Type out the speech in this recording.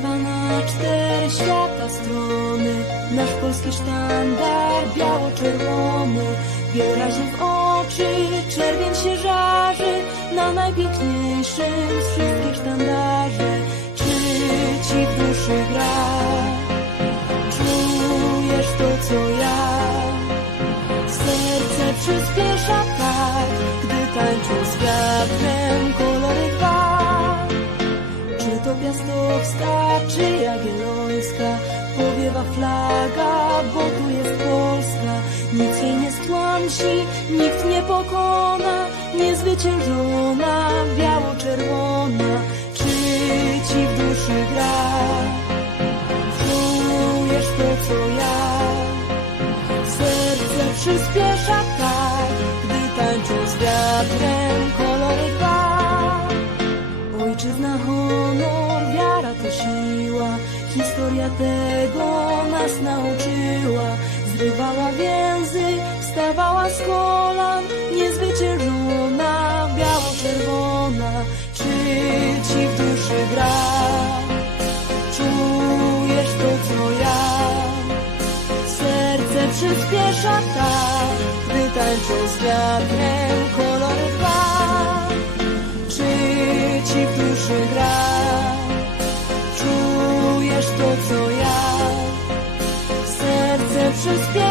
na cztery świata strony Nasz polski sztandar biało-czerwony Wyraźnie w oczy czerwień się żarzy Na najpiękniejszym z wszystkich sztandarzy Czy ci w duszy gra? Czujesz to co ja? Serce wszystko Piastowska, czy Jagiellońska Powiewa flaga, bo tu jest Polska. Nic jej nie stłamsi, nikt nie pokona Niezwyciężona, nas nauczyła. Zrywała więzy, wstawała z kolan, niezwyciężona, biało-czerwona. Czy ci w duszy gra? Czujesz to, co ja? Serce przyspiesza tak, gdy tańczą z wiatrem Czujesz